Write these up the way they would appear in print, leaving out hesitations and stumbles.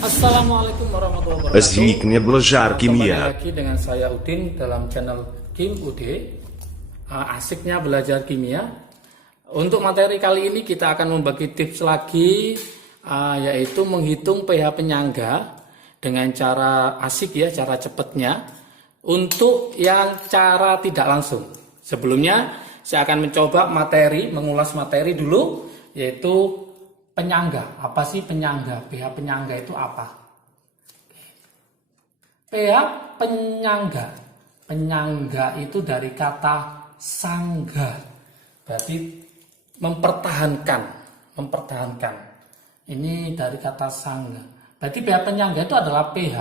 Assalamualaikum warahmatullahi Возник wabarakatuh. жаркий Kembali мир. lagi dengan saya Udin dalam channel Kim UD. Asiknya belajar kimia. Untuk materi kali ini kita akan membagi tips lagi, yaitu menghitung pH penyangga dengan cara asik ya, cara cepatnya. Untuk yang cara tidak langsung. Sebelumnya saya akan mencoba mengulas materi dulu, yaitu penyangga. Apa sih penyangga? pH penyangga itu apa? pH penyangga. Penyangga itu dari kata sangga. Berarti mempertahankan. Ini dari kata sangga. Berarti pH penyangga itu adalah pH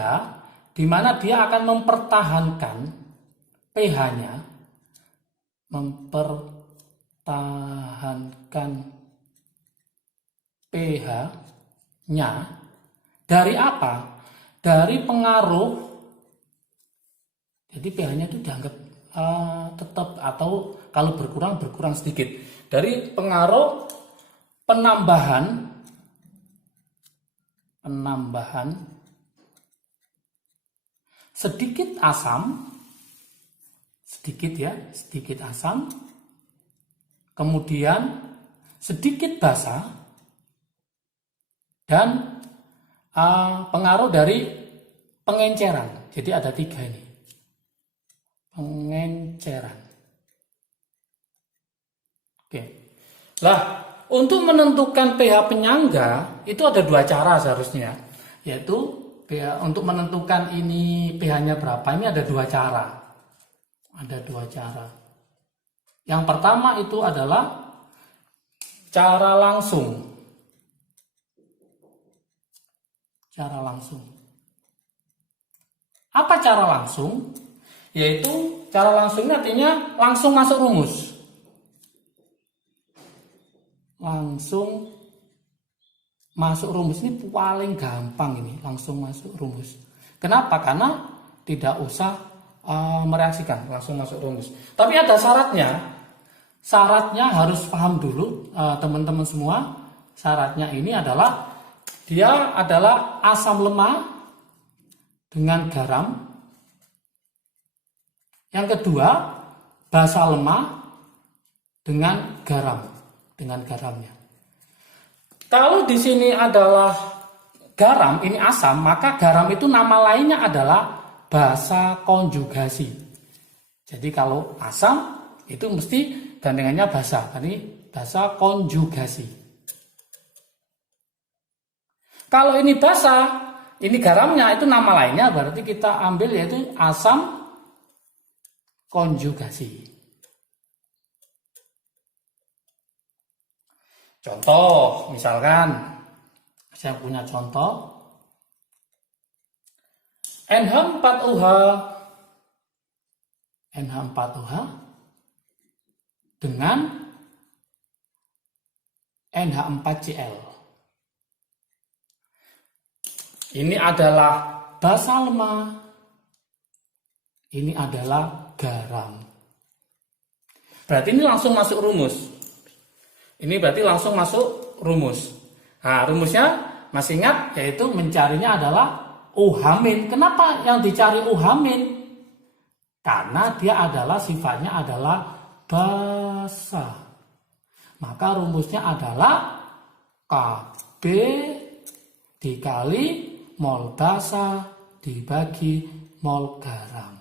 di mana dia akan mempertahankan pH-nya. Mempertahankan pH-nya dari apa? Dari pengaruh. Jadi pH-nya itu dianggap tetap atau kalau berkurang sedikit. Dari pengaruh penambahan sedikit asam, sedikit asam, kemudian sedikit basa, dan pengaruh dari pengenceran. Jadi ada 3 ini. Pengenceran. Oke. Lah, untuk menentukan pH penyangga itu ada 2 cara seharusnya. Yaitu untuk menentukan ini pH-nya berapa, ini ada 2 cara. Yang pertama itu adalah cara langsung. Apa cara langsung? Yaitu cara langsung ini artinya langsung masuk rumus. Langsung masuk rumus ini paling gampang ini, langsung masuk rumus. Kenapa? Karena tidak usah mereaksikan, langsung masuk rumus. Tapi ada syaratnya. Syaratnya harus paham dulu teman-teman semua. Syaratnya ini adalah dia adalah asam lemah dengan garam. Yang kedua, basa lemah dengan garamnya. Kalau di sini adalah garam, ini asam, maka garam itu nama lainnya adalah basa konjugasi. Jadi kalau asam itu mesti gandengannya basa, ini basa konjugasi. Kalau ini basa, ini garamnya itu nama lainnya, berarti kita ambil yaitu asam konjugasi. Contoh, misalkan saya punya contoh NH4OH dengan NH4Cl. Ini adalah basa lemah, ini adalah garam. Berarti ini langsung masuk rumus. Nah, rumusnya masih ingat, yaitu mencarinya adalah OH-. Kenapa yang dicari OH-? Karena dia adalah sifatnya adalah basa. Maka rumusnya adalah Kb dikali mol basa dibagi mol garam.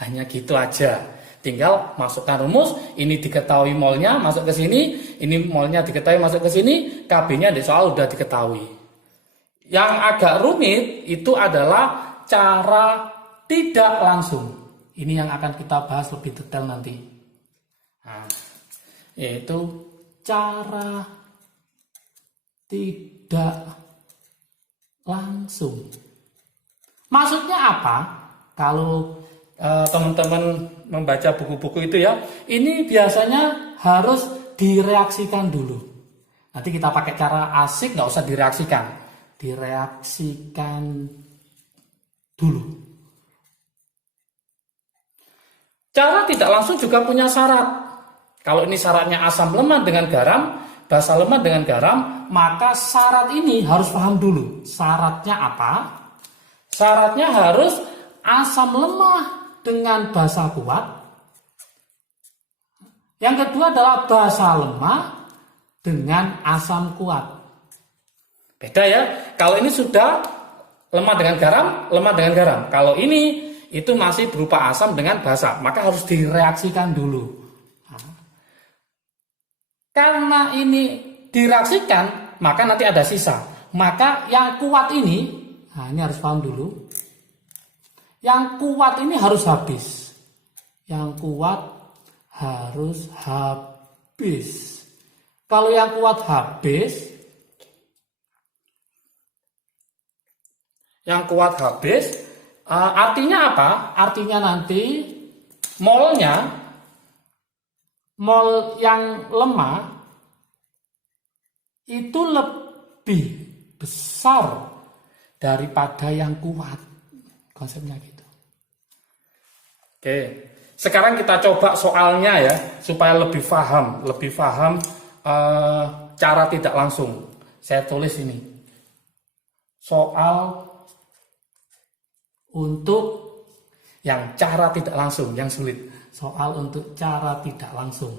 Hanya gitu aja. Tinggal masukkan rumus, ini diketahui molnya masuk ke sini, ini molnya diketahui masuk ke sini, Kb-nya di soal udah diketahui. Yang agak rumit itu adalah cara tidak langsung. Ini yang akan kita bahas lebih detail nanti. Nah, yaitu cara tidak langsung. Maksudnya apa? Kalau teman-teman membaca buku-buku itu ya, ini biasanya harus direaksikan dulu. Nanti kita pakai cara asik, nggak usah direaksikan dulu. Cara tidak langsung juga punya syarat. Kalau ini syaratnya asam lemah dengan garam, basa lemah dengan garam, maka syarat ini harus paham dulu. Syaratnya apa? Syaratnya harus asam lemah dengan basa kuat. Yang kedua adalah basa lemah dengan asam kuat. Beda ya. Kalau ini sudah lemah dengan garam, lemah dengan garam. Kalau ini itu masih berupa asam dengan basa, maka harus direaksikan dulu. Karena ini direaksikan, maka nanti ada sisa. Maka yang kuat ini, nah ini harus paham dulu. Yang kuat ini harus habis. Yang kuat harus habis. Kalau yang kuat habis, artinya apa? Artinya nanti mol yang lemah itu lebih besar daripada yang kuat. Konsepnya gitu. Oke, sekarang kita coba soalnya ya, supaya lebih paham cara tidak langsung. Saya tulis ini. Soal untuk yang cara tidak langsung, yang sulit. Soal untuk cara tidak langsung.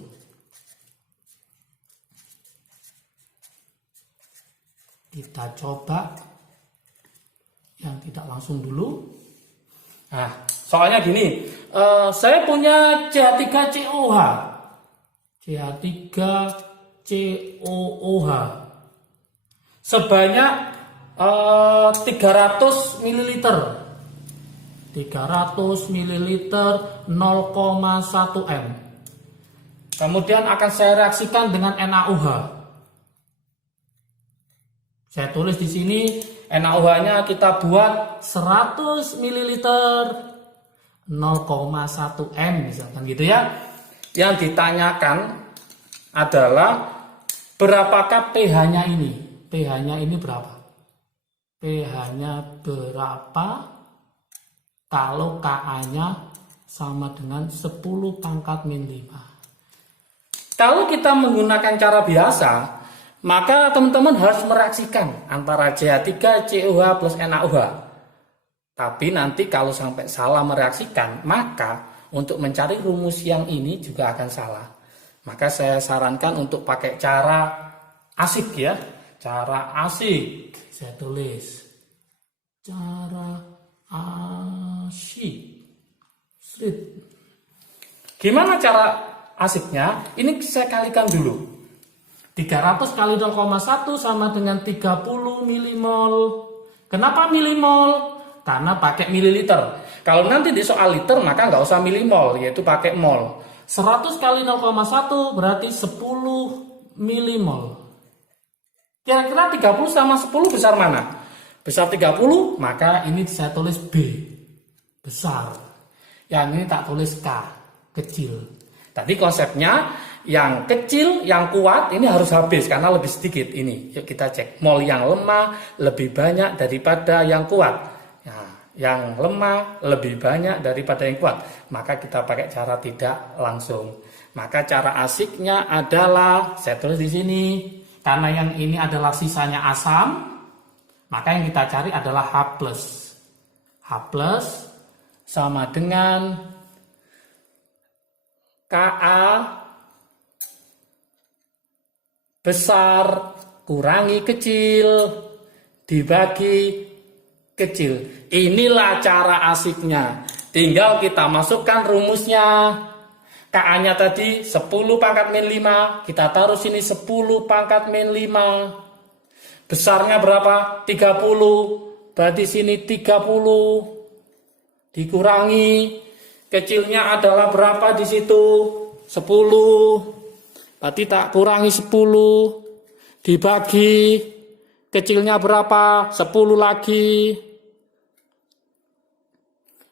Kita coba yang tidak langsung dulu. Nah, soalnya gini, saya punya CH3COH. CH3COOH sebanyak 300 ml. 300 ml 0,1 M. Kemudian akan saya reaksikan dengan NaOH. Saya tulis di sini NaOH-nya kita buat 100 ml 0,1 M misalkan gitu ya. Yang ditanyakan adalah berapakah pH-nya ini? pH-nya ini berapa? pH-nya berapa? Kalau Ka-nya sama dengan 10 pangkat min 5. Kalau kita menggunakan cara biasa, maka teman-teman harus mereaksikan antara CH3COH plus NaOH. Tapi nanti kalau sampai salah mereaksikan, maka untuk mencari rumus yang ini juga akan salah. Maka saya sarankan untuk pakai cara asik ya. Cara asik. Saya tulis. Cara asik. Gimana cara asiknya? Ini saya kalikan dulu. 300 kali 0,1 sama dengan 30 milimol. Kenapa milimol? Karena pakai mililiter. Kalau nanti di soal liter maka nggak usah milimol, yaitu pakai mol. 100 kali 0,1 berarti 10 milimol. Kira-kira 30 sama 10 besar mana? Besar 30, maka ini saya tulis B, besar. Yang ini tak tulis K, kecil. Tadi konsepnya yang kecil, yang kuat ini harus habis karena lebih sedikit ini. Yuk kita cek. Mol yang lemah lebih banyak daripada yang kuat. Nah, yang lemah lebih banyak daripada yang kuat. Maka kita pakai cara tidak langsung. Maka cara asiknya adalah, saya tulis di sini, karena yang ini adalah sisanya asam. Maka yang kita cari adalah H+. H+ sama dengan Ka besar kurangi kecil dibagi kecil. Inilah cara asiknya. Tinggal kita masukkan rumusnya. Ka-nya tadi 10 pangkat min 5. Kita taruh sini 10 pangkat min 5. Besarnya berapa? 30. Berarti sini 30 dikurangi kecilnya adalah berapa di situ? 10. Berarti tak kurangi 10 dibagi kecilnya berapa? 10 lagi.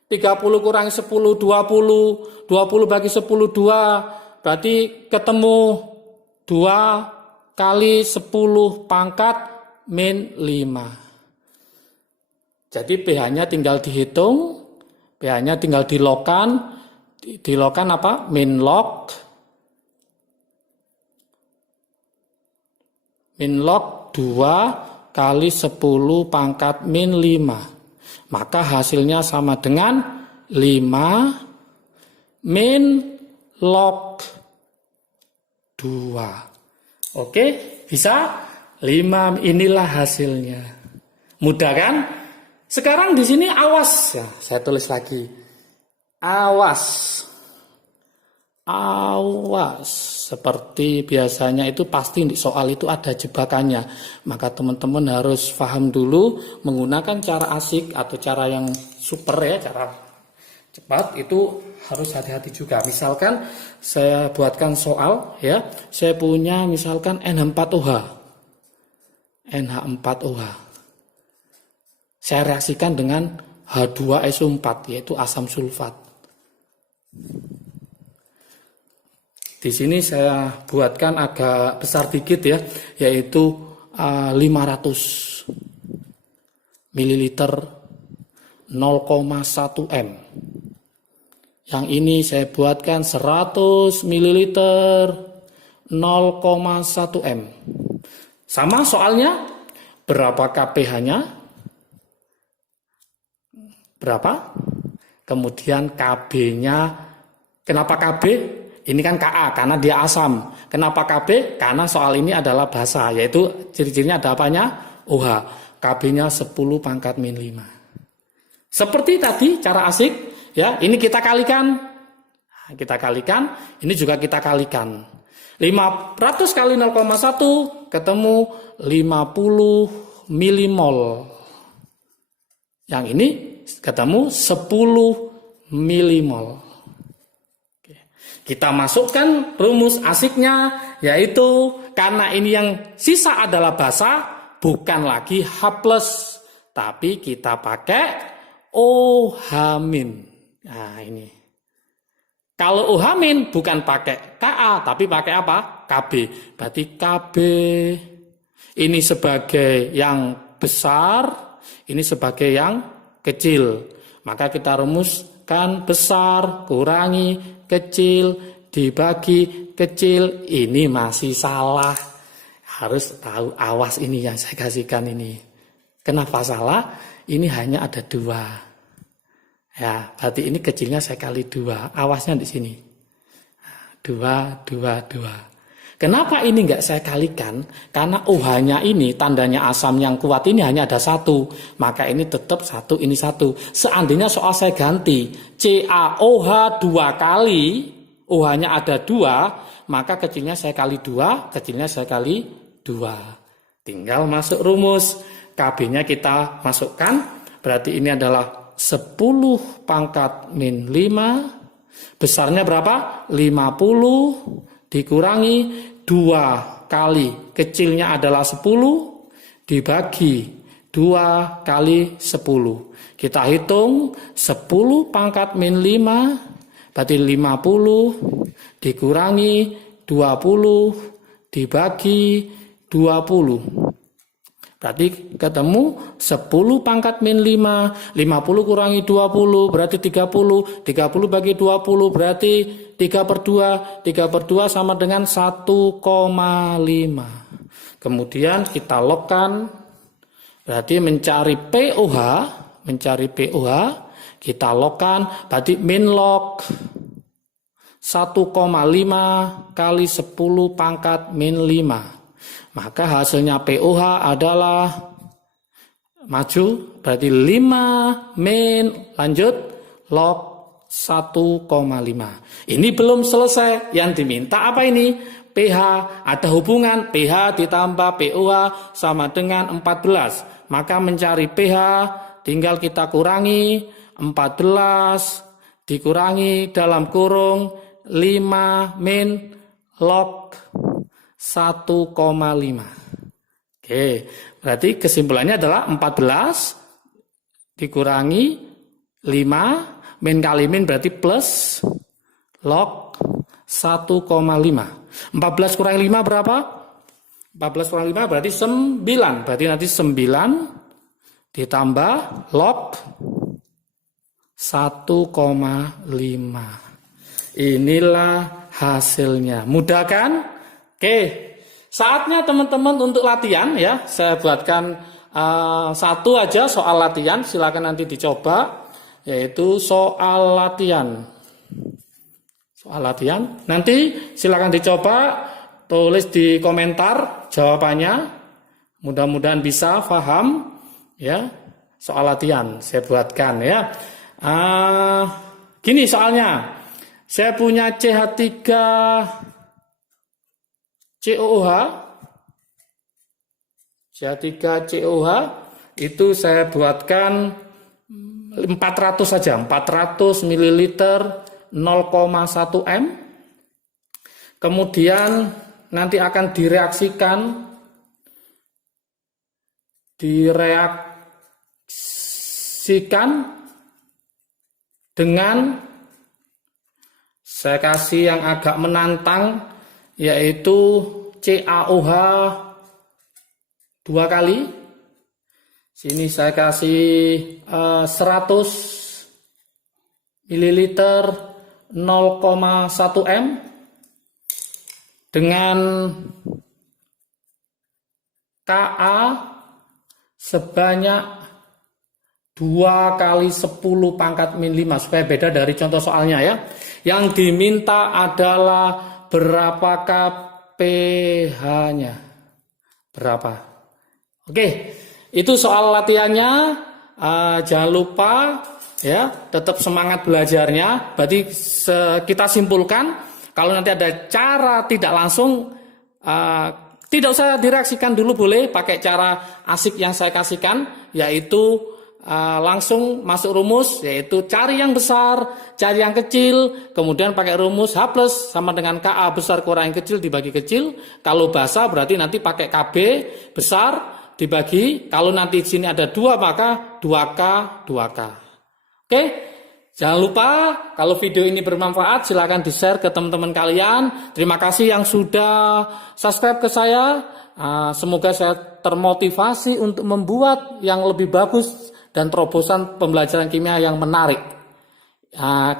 30 kurangi 10 20. 20 bagi 10 2. Berarti ketemu 2 kali 10 pangkat min 5. Jadi pH-nya tinggal dihitung, pH-nya tinggal dilogkan apa? Min log min log 2 kali 10 pangkat min 5. Maka hasilnya sama dengan 5 min log 2. Oke, bisa? 5, inilah hasilnya. Mudah kan? Sekarang di sini awas ya, saya tulis lagi. Awas. Awas. Seperti biasanya itu pasti di soal itu ada jebakannya. Maka teman-teman harus paham dulu menggunakan cara asik atau cara yang super ya, cara cepat itu harus hati-hati juga. Misalkan saya buatkan soal ya, saya punya misalkan NH4OH. NH4OH. Saya reaksikan dengan H2SO4 yaitu asam sulfat. Di sini saya buatkan agak besar dikit ya, yaitu 500 ml 0,1 M. Yang ini saya buatkan 100 ml 0,1 M. Sama soalnya, berapa kPH-nya? Berapa? Kemudian Kb-nya, kenapa Kb? Ini kan Ka, karena dia asam. Kenapa Kb? Karena soal ini adalah basa, yaitu ciri-cirinya ada apanya? OH. Kb-nya 10 pangkat min 5. Seperti tadi, cara asik, ya. Ini kita kalikan. Kita kalikan, ini juga kita kalikan. 500 kali 0,1 ketemu 50 milimol. Yang ini ketemu 10 milimol. Kita masukkan rumus asiknya, yaitu karena ini yang sisa adalah basa, bukan lagi H+, tapi kita pakai OH-. Nah ini. Kalau OH- bukan pakai Ka, tapi pakai apa? Kb. Berarti Kb ini sebagai yang besar, ini sebagai yang kecil. Maka kita rumuskan besar kurangi kecil dibagi kecil. Ini masih salah. Harus tahu, awas ini yang saya kasihkan ini. Kenapa salah? Ini hanya ada 2. Ya, berarti ini kecilnya saya kali 2. Awasnya di sini. 2, 2, 2. Kenapa ini enggak saya kalikan? Karena OH-nya ini, tandanya asam yang kuat ini hanya ada 1. Maka ini tetap 1, ini 1. Seandainya soal saya ganti, CaOH 2 kali, OH-nya ada 2, maka kecilnya saya kali 2, kecilnya saya kali 2. Tinggal masuk rumus. Kb-nya kita masukkan, berarti ini adalah 10 pangkat min 5, besarnya berapa? 50 dikurangi 2 kali, kecilnya adalah 10, dibagi 2 kali 10. Kita hitung 10 pangkat min 5, berarti 50 dikurangi 20 dibagi 20. Berarti ketemu 10 pangkat min 5, 50 kurangi 20 berarti 30, 30 bagi 20 berarti 3/2, 3/2 sama dengan 1,5. Kemudian kita logkan, berarti mencari POH, kita logkan, berarti min log 1,5 kali 10 pangkat min 5. Maka hasilnya POH adalah maju, berarti 5 min, lanjut, log 1,5. Ini belum selesai, yang diminta apa ini? pH, ada hubungan pH ditambah POH sama dengan 14. Maka mencari pH, tinggal kita kurangi 14, dikurangi dalam kurung 5 min log 1,5. Oke, berarti kesimpulannya adalah 14 dikurangi 5, min kali min berarti plus log 1,5. 14 kurangi 5 berapa? 14 kurangi 5 berarti 9. Berarti nanti 9 ditambah log 1,5. Inilah hasilnya. Mudah kan? Oke, Saatnya teman-teman untuk latihan ya. Saya buatkan satu aja soal latihan, silakan nanti dicoba, yaitu soal latihan. Soal latihan. Nanti silakan dicoba, tulis di komentar jawabannya. Mudah-mudahan bisa paham ya soal latihan. Saya buatkan ya. Gini soalnya. Saya punya CH3 COOH, CH3COOH itu saya buatkan 400 saja, 400 ml 0,1 M. Kemudian nanti akan direaksikan dengan, saya kasih yang agak menantang, yaitu CaOH 2 kali. Sini saya kasih 100 ml 0,1 M dengan Ka sebanyak 2 kali 10 pangkat min 5 supaya beda dari contoh soalnya ya. Yang diminta adalah berapakah pH-nya? Berapa? Oke, itu soal latihannya. Jangan lupa ya, tetap semangat belajarnya. Berarti kita simpulkan, kalau nanti ada cara tidak langsung, tidak usah direaksikan dulu, boleh pakai cara asik yang saya kasihkan, yaitu langsung masuk rumus, yaitu cari yang besar, cari yang kecil, kemudian pakai rumus H plus sama dengan Ka besar kurang yang kecil dibagi kecil. Kalau basah berarti nanti pakai Kb besar dibagi, kalau nanti di sini ada 2 maka 2K 2K. Oke, jangan lupa kalau video ini bermanfaat silahkan di-share ke teman-teman kalian. Terima kasih yang sudah subscribe ke saya. Semoga saya termotivasi untuk membuat yang lebih bagus dan terobosan pembelajaran kimia yang menarik.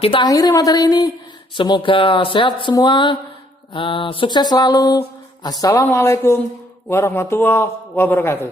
Kita akhiri materi ini. Semoga sehat semua, sukses selalu. Assalamualaikum warahmatullahi wabarakatuh.